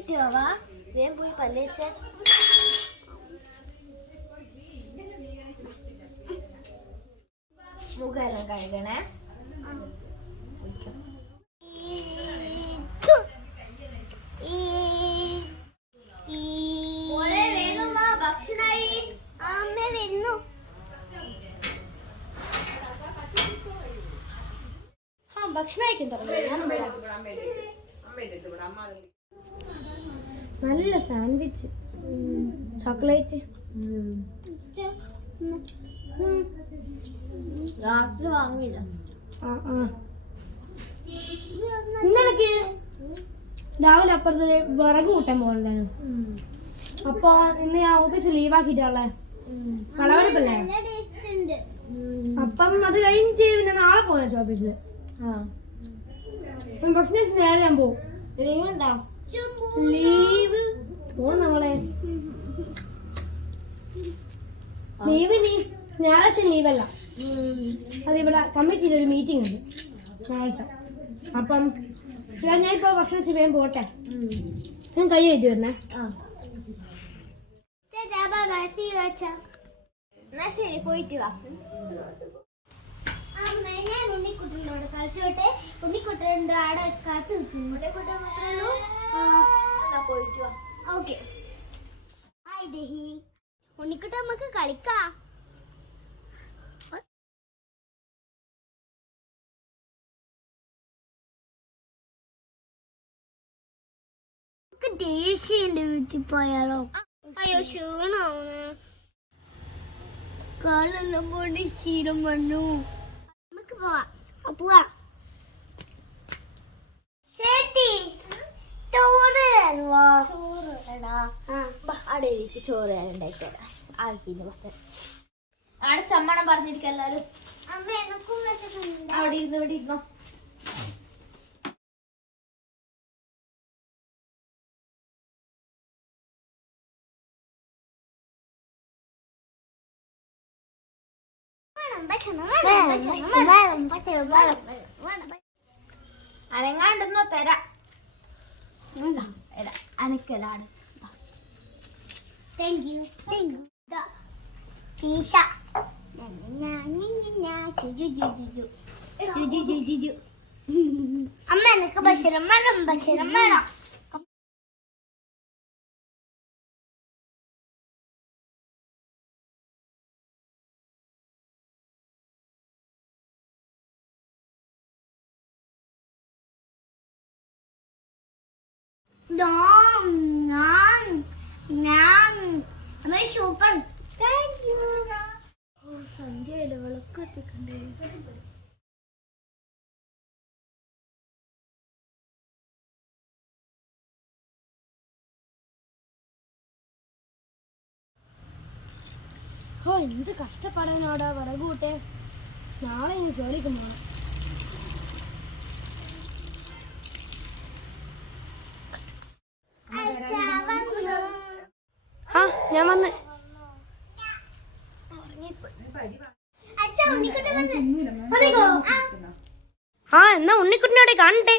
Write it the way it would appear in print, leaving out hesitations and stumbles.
പോയിട്ട് വാ. വേഗം പോയി പല്ലേച്ച. മുഖമെല്ലാം കഴുകണേ. ഭക്ഷണമായി. അമ്മ വരുന്നു. ഭക്ഷണം നല്ല സാൻഡ്വിച്ച്, ചോക്ലേറ്റ്. രാത്രി വാങ്ങില്ല. ഇന്നലക്ക് രാവിലെ അപ്പുറത്തൊരു വിറക് കൂട്ടാൻ പോകണ്ടായിരുന്നു. അപ്പൊ ഇന്ന് ഞാൻ ഓഫീസ് ലീവാക്കിട്ടുള്ളേ, കളവെടുപ്പല്ലേ. അപ്പം അത് കഴിഞ്ഞിട്ട് പിന്നെ നാളെ പോയ ഓഫീസില്. ഭക്ഷണം നേരെ ഞാൻ പോവും. ലീവ് ഉണ്ടോ? ലീവ് നാളെ ലീവ്. ഞായറാഴ്ച ലീവല്ല, അതിവിടെ കമ്മിറ്റിയിൽ ഒരു മീറ്റിംഗ് ഉണ്ട് ഞായറാഴ്ച. അപ്പം ഞാൻ ഇപ്പൊ ഭക്ഷണം ചെയ്യാൻ പോട്ടെ. ഞാൻ കൈ എഴുതി വരണേ. എന്നാ ശരി, പോയിട്ട് വാ. ഞാൻ ഉണ്ണിക്കുട്ടനോട് കളിച്ചോട്ടെ. ഉണ്ണിക്കുട്ടനുണ്ട് ആടെ കാത്തു നിൽക്കും. ഉണ്ണിക്കുട്ടൻ പോയിട്ട് വാ. ഓക്കെ. ഉണ്ണിക്കുട്ടൻ നമുക്ക് കളിക്കാം. ദേഷ്യണ്ട് വീട്ടിൽ പോയാലോ? അയ്യോ ക്ഷീണാവുന്നു. കാലെല്ലാം കൊണ്ട് ശീലം വന്നു. നമുക്ക് പോവാ. പോവാ. ചോറ് ഉണ്ടായിക്കോട്ടെ. ആടെ ചമ്മണം പറഞ്ഞിരിക്ക എല്ലാരും. അവിടെ ഇരുന്ന് ഇവിടെ ഇരുന്നോ. അനങ്ങാണ്ടെന്നോ തരാം. അനക്കലാണ്. അമ്മ എനിക്ക് ഭക്ഷണം വേണം, ഭക്ഷണം വേണം. സൂപ്പർ. സന്ധ്യയില് വിളക്ക് എത്തിക്കണ്ടേ. എന്ത് കഷ്ടപ്പാടാനോടാ വിറക് കൂട്ടെ. നാളെ ഇനി ജോലിക്ക് പോകണം. ഞാൻ വന്ന്. എന്നാ ഉണ്ണിക്കുട്ടനോടെ കാണട്ടെ.